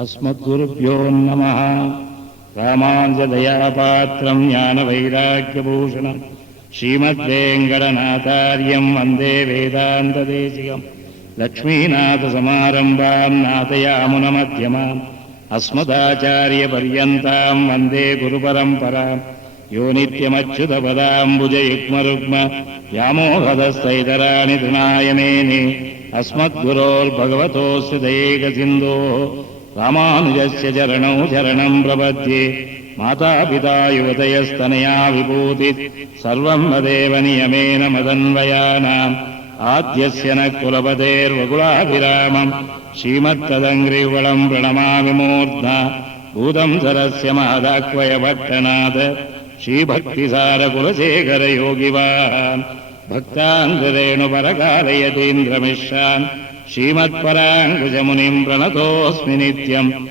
अस्मद्गुरुभ्यो नमः। रामानुजदयापात्रं ज्ञानवैराग्यभूषणं श्रीमद्वेङ्कटनाथार्यं वन्दे वेदान्तदेशिकं। लक्ष्मीनाथसमारम्भां नाथयामुनमध्यमाम् अस्मदाचार्यपर्यन्तां वन्दे गुरुपरम्परां। यो नित्यमच्युतपदाम्बुजयुग्मरुग्म व्यामोहदस्तैतराणि तृणाय मेने अस्मद्गुरोर्भगवतोऽस्य दयेकसिन्धोः रामानुजस्य चरणौ शरणं प्रपद्ये। मातापिता युवतयस्तनया विभूतिः सर्वं वदेव नियमेन मदन्वयानाम्। आद्यस्य न कुलपतेर्वकुलाभिरामं श्रीमत्तदङ्घ्रियुगलं प्रणमामि मूर्ध्ना। भूतं सरस्य महदाह्वयपट्टनाथ श्रीभक्तिसारकुलशेखरयोगिवाहान् भक्ताङ्गरेणुपरकालयतीन्द्रमिश्रान् श्रीमत्पराङ्कुशमुनिं प्रणतोऽस्मि नित्यम्।